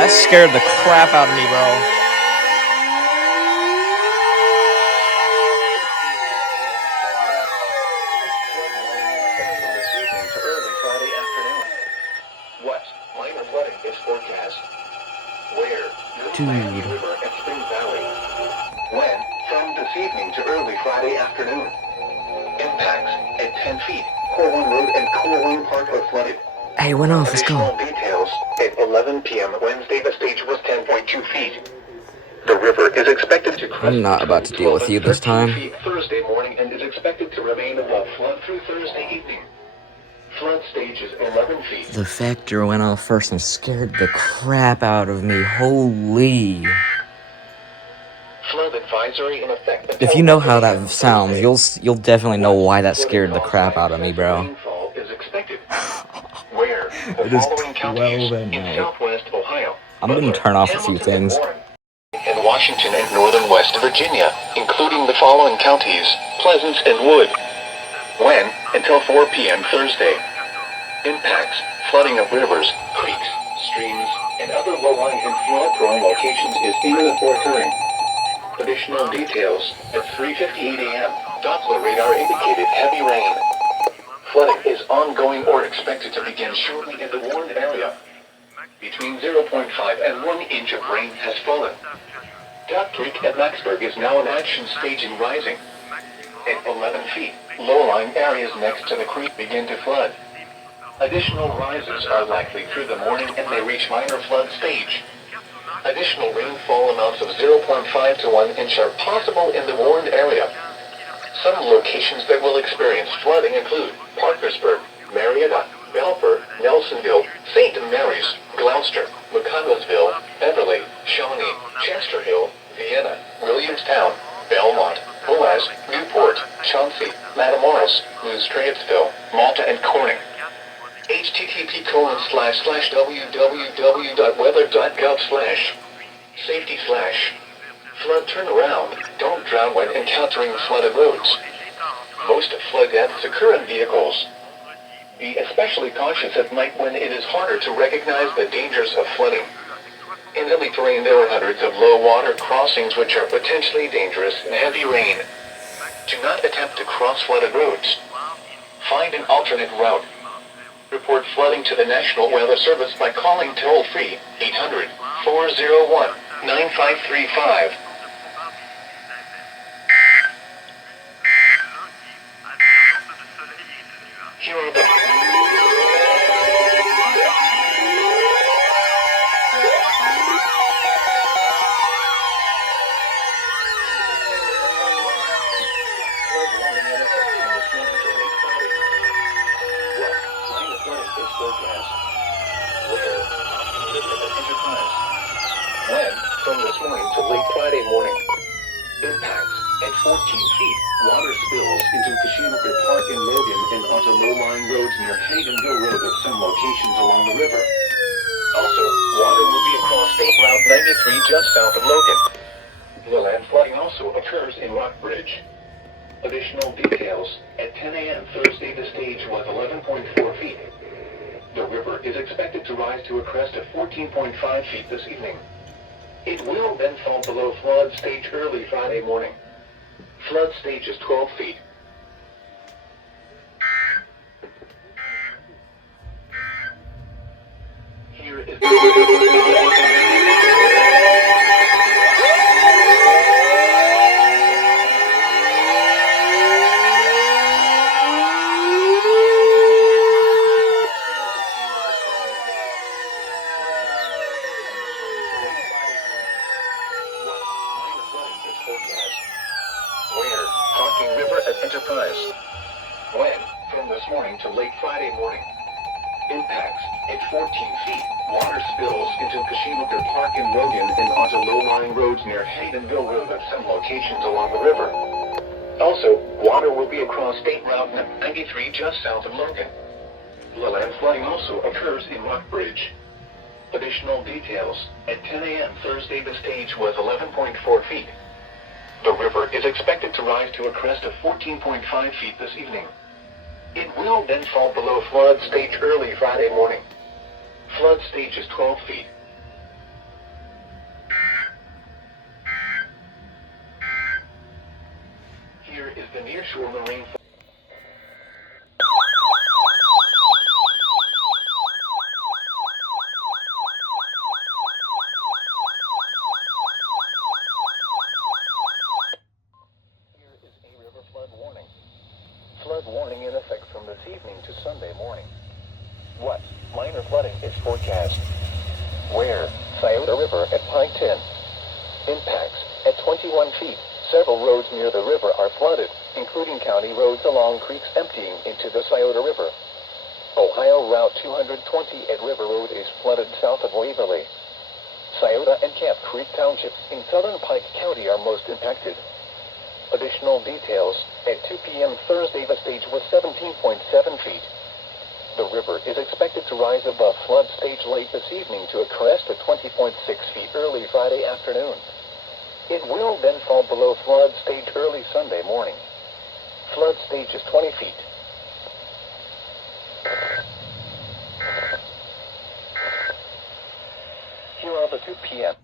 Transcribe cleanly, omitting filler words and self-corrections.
That scared the crap out of me, bro. What minor flooding is forecast? Where? Miami Dude. River and Spring Valley. When? From this evening to early Friday afternoon. Impacts at 10 feet. Corwin Road and Corwin Park are flooded. Hey, it went off. Let's Additional go. details. At 11 p.m. Wednesday, the stage was 10.2 feet. The river is expected to crest I'm not about to deal with you this 13 time. feet Thursday morning and is expected to remain above flood through Thursday evening. Flood stage is 11 feet. The factor went off first and scared the crap out of me. Holy. Flood advisory in effect. If you know how that sounds, you'll definitely know why that scared the crap out of me, bro. Rainfall is expected. Where? The It is following 12 counties at in night. southwest Ohio. I'm gonna turn off a few Hamilton and things. Warren. In Washington and northern West Virginia, including the following counties: Pleasant and Wood. When? Until 4 p.m. Thursday. Impacts: flooding of rivers, creeks, streams, and other low-lying and flood-prone locations is imminent or occurring. Additional details: at 3:58 a.m., Doppler radar indicated heavy rain. Flooding is ongoing or expected to begin shortly in the warned area. Between 0.5 and 1 inch of rain has fallen. Duck Creek at Maxburg is now in action stage and rising. At 11 feet, low-lying areas next to the creek begin to flood. Additional rises are likely through the morning and may reach minor flood stage. Additional rainfall amounts of 0.5 to 1 inch are possible in the warned area. Some locations that will experience flooding include Parkersburg, Marietta, Belper, Nelsonville, St. Mary's, Gloucester, McConnellsville, Beverly, Shawnee, Chester Hill, Vienna, Williamstown, Belmont, Boaz, Newport, Chauncey, Matamoros, New Straitsville, Malta, and Corning. http://www.weather.gov/safety/ flood turnaround. Don't drown when encountering flooded roads. Most flood deaths occur in vehicles. Be especially cautious at night when it is harder to recognize the dangers of flooding. In hilly terrain there are hundreds of low water crossings which are potentially dangerous in heavy rain. Do not attempt to cross flooded roads. Find an alternate route. Report flooding to the National Weather Service by calling toll-free 800-401-9535. Here are the... When? From this morning to late Friday morning. Impacts: at 14 feet, water spills into Kashimoka Park in Logan and onto low-lying roads near Haydenville Road at some locations along the river. Also, water will be across State Route 93 just south of Logan. Land flooding also occurs in Rockbridge. Additional details: at 10 a.m. Thursday the stage was 11.4 feet. The river is expected to rise to a crest of 14.5 feet this evening. It will then fall below flood stage early Friday morning. Flood stage is 12 feet. Here is Where? Hocking River at Enterprise. When? From this morning to late Friday morning. Impacts: at 14 feet, water spills into Kashimoka Park in Logan and onto low-lying roads near Haydenville Road at some locations along the river. Also, water will be across State Route 93 just south of Logan. Land flooding also occurs in Rockbridge. Additional details: at 10 a.m. Thursday the stage was 11.4 feet. The river is expected to rise to a crest of 14.5 feet this evening. It will then fall below flood stage early Friday morning. Flood stage is 12 feet. actual marine. Here is a river flood warning. Flood warning in effect from this evening to Sunday morning. What? Minor flooding is forecast. Where? Scioto River at Pine 10. Impacts. At 21 feet, several roads near the river are flooded, including county roads along creeks emptying into the Scioto River. Ohio Route 220 at River Road is flooded south of Waverly. Scioto and Camp Creek Townships in southern Pike County are most impacted. Additional details. At 2 p.m. Thursday, the stage was 17.7 feet. The river is expected to rise above flood stage late this evening to a crest of 20.6 feet early Friday afternoon. It will then fall below flood stage early Sunday morning. Flood stage is 20 feet. Here are the 2 p.m.